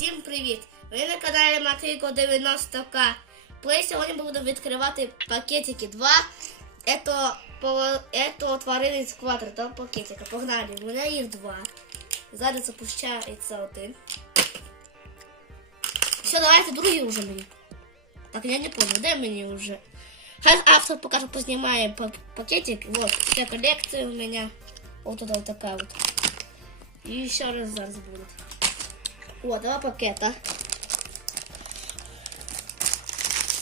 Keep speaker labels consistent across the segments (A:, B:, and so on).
A: Всім привіт! Ви на каналі Матвійко 90К. Плей сьогодні буду відкривати пакетики 2. Это, это тварини з квадрата пакетика. Погнали, у мене їх два. Зараз запущається один. Все, давайте другий уже мені. Так, я не понял, де мені вже? Хай автор покаже, познімає пакетик. Вот, вся коллекция у меня. Вот тут вот такая вот. И еще раз зараз будет. О, два пакета.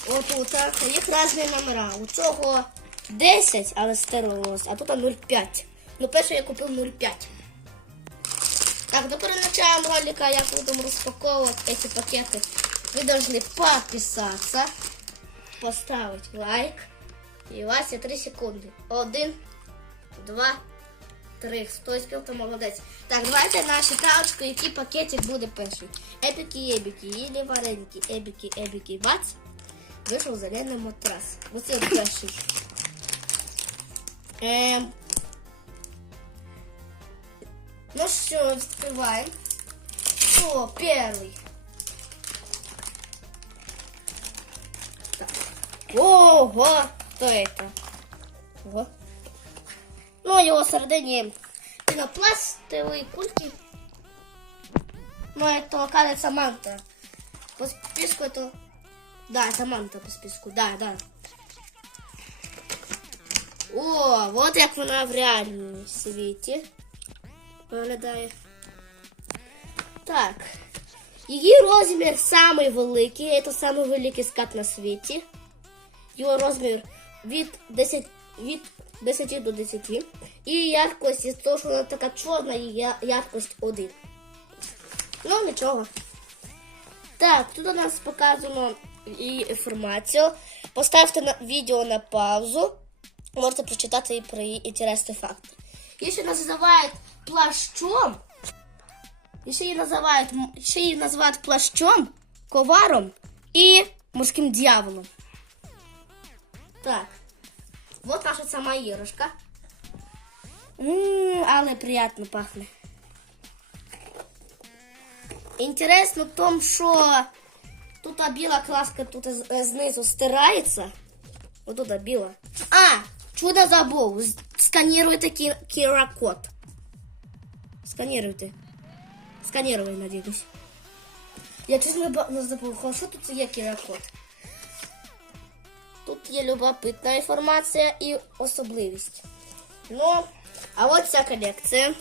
A: Отут так, їх різні номера. У цього 10, але стерилось, а тут 0,5. Ну, перше я купив 0,5. Так, до начала ролика я буду распаковывать эти пакеты. Вы должны подписаться, поставить лайк. И у вас є 3 секунди. Один, два, три. Хто спів, то молодець. Так, давайте на считалочку, який пакетик буде перший. Епіки, ебіки, или вареники, ебіки, ебіки, бац. Вийшов зелений матрас. Ось це перший. Ем. Ну що, відкриваємо. О, перший. Так. Ого! Что это? Ого. Ну, его середине пенопластовые кульки. Ну, это, оказывается, манта. По списку это... Да, это манта по списку, да, да. О, вот як вона в реальному світі виглядає. Так. Її розмір самий великий. Це самий великий скат на світі. Його розмір від 10, від 10 до 10. І яркость, із того, що вона така чорна, і яркость 1. Ну, нічого. Так, тут у нас показано і інформацію. Поставте на відео на паузу. Можете прочитати і про її інтересні факти. Її ще називають плащом. Ще її називають, ще її називають плащом, коваром і морським дьяволом. Так. Вот наша сама іграшка. Ммм, але приятно пахне. Інтересно в тому, що тут біла краска тут з- знизу стирається. Отут біла. А, чудо забув. З- Сканіруйте кі- QR-код. Сканіруйте. Сканірую, надіюсь. Я чесно не ба- не забув, а що тут є QR-код? Є любопитна інформація і особливість. Ну, а от ця колекція.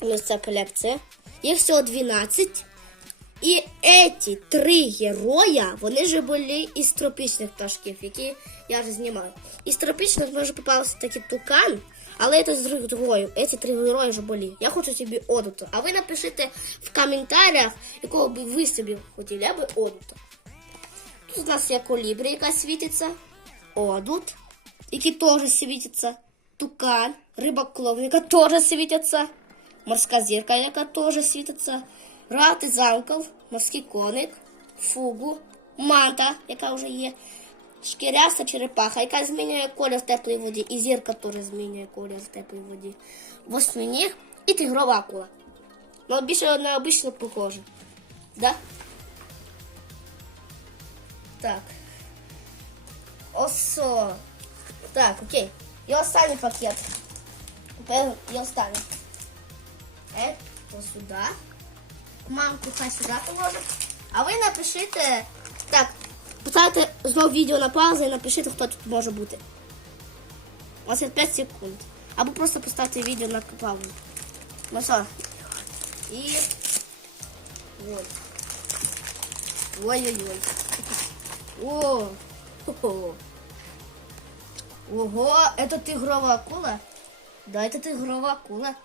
A: Ось ця колекція. Їх всього 12. І ці три героя, вони ж були із тропічних пташків, які я вже знімав. Із тропічних може попався такий тукан, але це з героїв. Ці три герої вже були. Я хочу собі одуту. А ви напишіть в коментарях, якого би ви собі хотіли, я одуту. Тут у нас є колібрі, яка світиться, одут, який теж світиться, тукан, риба клоун, яка теж світиться, морська зірка, яка теж світиться, рати замков, морський коник, фугу, манта, яка вже є, шкіряста черепаха, яка змінює колір в теплій воді, і зірка теж змінює колір в теплій воді. Восьминіг і тигрова акула. Ну, більше на обично похоже. Да? Так. Осо. Так, окей. І останній пакет. Тепер і останній. Это сюди. Мамку хай сюди положить. А ви напишіть. Так, поставте знову відео на паузу і напишіть, хто тут може бути. У вас є 5 секунд. Або просто поставте відео на паузу. Ну все. І. Вот. Ой-ой-ой. О! Хо-хо. Ого, это тигрова акула? Да, это тигрова акула.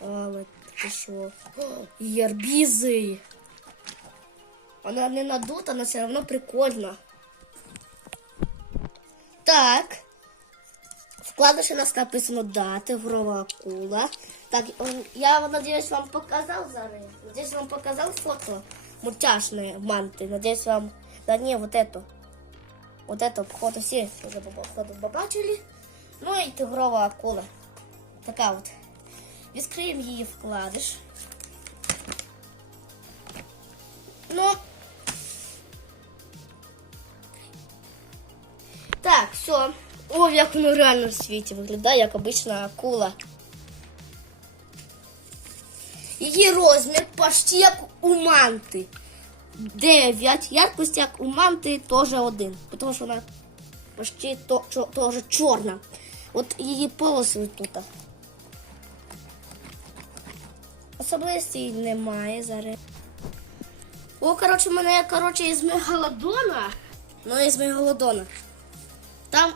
A: Але ти що? І арбізи. Вона не надута, але все одно прикольна. Так. Вкладиші у нас написано да, тигрова акула. Так, он- я надеюсь, вам показал зараз. Надеюсь, вам показал фото мультяшной манты. Надеюсь, вам... Да не, вот эту. Вот эту, походу, все уже, походу, побачили. Ну и тигровая акула. Такая вот. Відкриємо її вкладыш. Но. Так, все. О, як воно реально в свете выглядит, как обычно, акула. Ее розмір почти як у манты. 9. Яркость як у манти теж один. Тому що вона почти теж чорна. От її полоси тут. Особливостей немає зараз. О, коротше, в мене, коротше, із мегалодона. Ну, із мегалодона. Там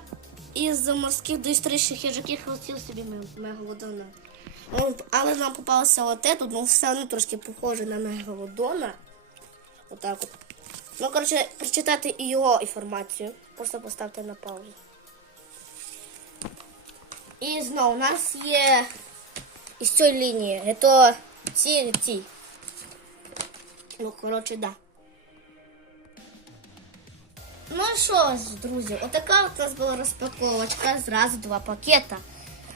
A: із морських доісторичних хижаків хотів собі мегалодона. Ну, Але нам попалося оте тут, ну все одно трошки похоже на мегалодона. Отак от. Ну, коротше, прочитати і його інформацію. Просто поставте на паузу. І знову у нас є із цієї лінії. Це ці. Ну, коротше, да. Ну що ж, друзі, отака от у нас була розпаковочка. Зразу два пакета.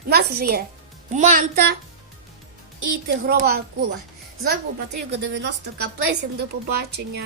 A: У нас вже є манта і тигрова акула. З вами був Матвійко 90 К. Всім до побачення.